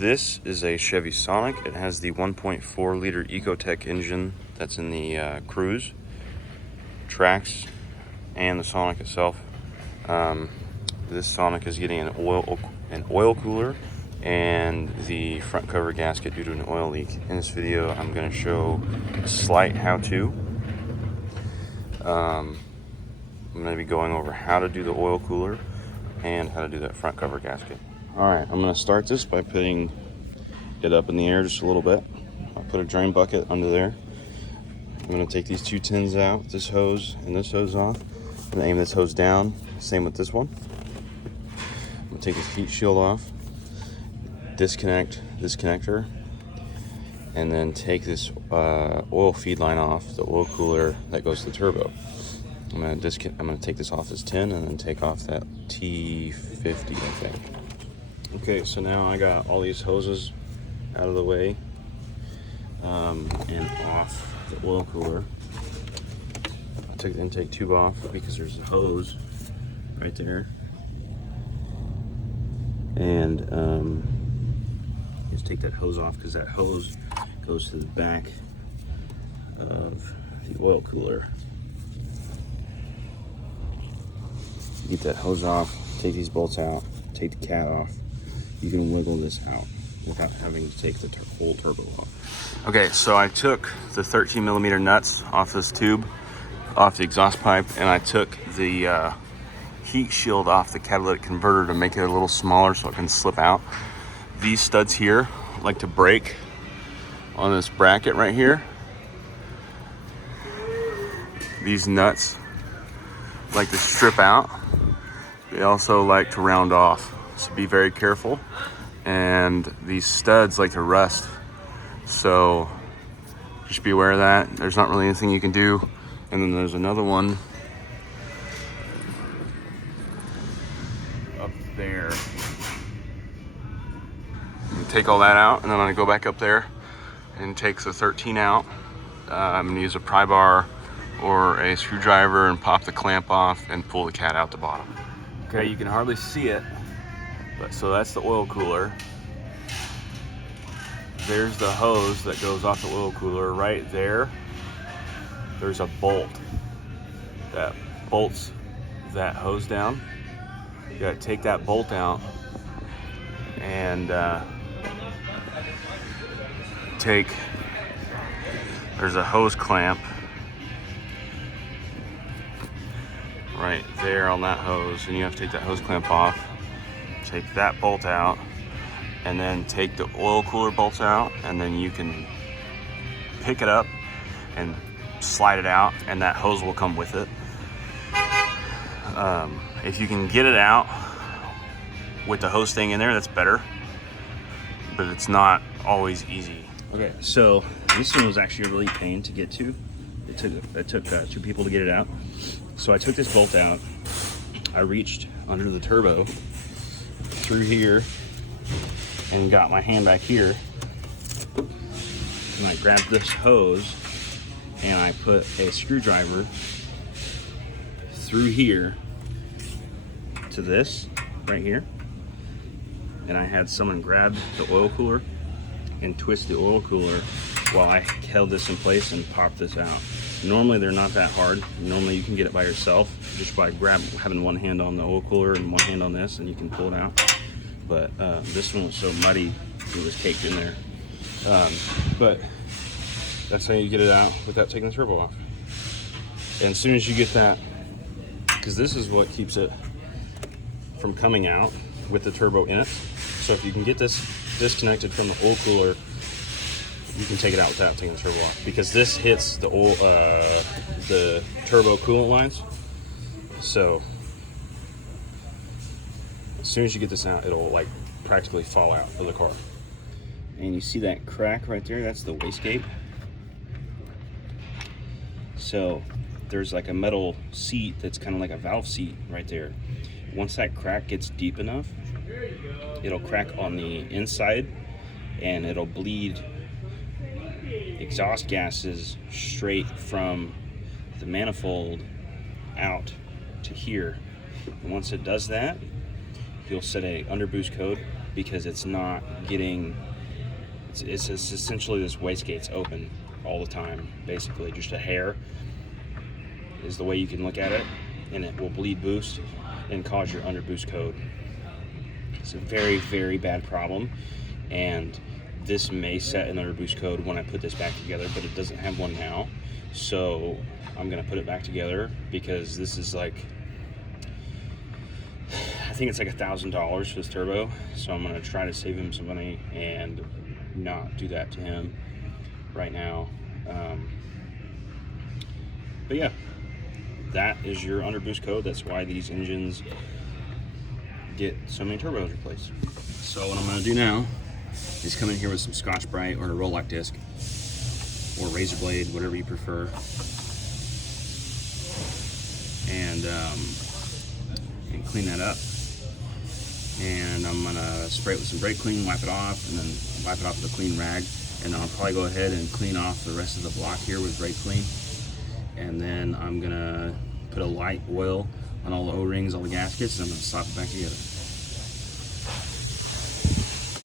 This is a Chevy Sonic. It has the 1.4 liter Ecotec engine that's in the Cruise, Trax, and the Sonic itself. This Sonic is getting an oil cooler and the front cover gasket due to an oil leak. In this video, I'm going to show a slight how-to. I'm going to be going over how to do the oil cooler and how to do that front cover gasket. Alright, I'm going to start this by putting it up in the air just a little bit. I'll put a drain bucket under there. I'm going to take these two tins out, this hose and this hose off. I'm going to aim this hose down, same with this one. I'm going to take this heat shield off, disconnect this connector, and then take this oil feed line off, the oil cooler that goes to the turbo. I'm going to take this off this tin and then take off that T50, I think. Okay, so now I got all these hoses out of the way and off the oil cooler. I took the intake tube off because there's a hose right there. And just take that hose off because that hose goes to the back of the oil cooler. Get that hose off, take these bolts out, take the cat off. You can wiggle this out without having to take the whole turbo off. Okay, so I took the 13 millimeter nuts off this tube, off the exhaust pipe, and I took the heat shield off the catalytic converter to make it a little smaller so it can slip out. These studs here like to break on this bracket right here. These nuts like to strip out. They also like to round off. So be very careful. And these studs like to rust. So just be aware of that. There's not really anything you can do. And then there's another one up there. You take all that out, and then I go back up there and take the 13 out. I'm gonna use a pry bar or a screwdriver and pop the clamp off and pull the cat out the bottom. Okay, you can hardly see it, but so that's the oil cooler. There's the hose that goes off the oil cooler. Right there, there's a bolt that bolts that hose down. You gotta take that bolt out and there's a hose clamp right there on that hose, and you have to take that hose clamp off, take that bolt out, and then take the oil cooler bolts out, and then you can pick it up and slide it out, and that hose will come with it. If you can get it out with the hose thing in there, that's better, but it's not always easy. Okay, so this one was actually a really pain to get to. It took two people to get it out. So I took this bolt out, I reached under the turbo, through here, and got my hand back here, and I grabbed this hose, and I put a screwdriver through here to this, right here, and I had someone grab the oil cooler and twist the oil cooler while I held this in place and popped this out. Normally they're not that hard. Normally you can get it by yourself just by having one hand on the oil cooler and one hand on this, and you can pull it out. But this one was so muddy it was caked in there. But that's how you get it out without taking the turbo off. And as soon as you get that, because this is what keeps it from coming out with the turbo in it. So if you can get this disconnected from the oil cooler, you can take it out without taking the turbo off, because this hits the oil, the turbo coolant lines. So as soon as you get this out, it'll like practically fall out of the car. And you see that crack right there? That's the wastegate. So there's like a metal seat that's kind of like a valve seat right there. Once that crack gets deep enough, it'll crack on the inside and it'll bleed exhaust gases straight from the manifold out to here. And once it does that, you'll set a underboost code because it's not getting, it's essentially this wastegate's open all the time, basically just a hair is the way you can look at it, and it will bleed boost and cause your underboost code. It's a very, very bad problem, and this may set an underboost code when I put this back together, but it doesn't have one now. So I'm gonna put it back together because this is like, I think it's like $1,000 for this turbo. So I'm gonna try to save him some money and not do that to him right now. But yeah, that is your underboost code. That's why these engines get so many turbos replaced. So what I'm gonna do now is come in here with some Scotch-Brite or a Roll-Lock disc or razor blade, whatever you prefer, and clean that up. And I'm gonna spray it with some brake clean, wipe it off, and then wipe it off with a clean rag. And I'll probably go ahead and clean off the rest of the block here with brake clean. And then I'm gonna put a light oil on all the O-rings, all the gaskets, and I'm gonna slap it back together.